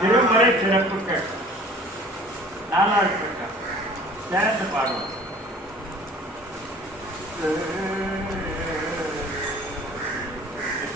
திருமுறை சிறப்புகள். நாலாவது பக்கம் சேர்ந்து பாடுவோம்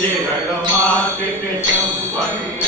చిరగ మార్కెట్ సంపడి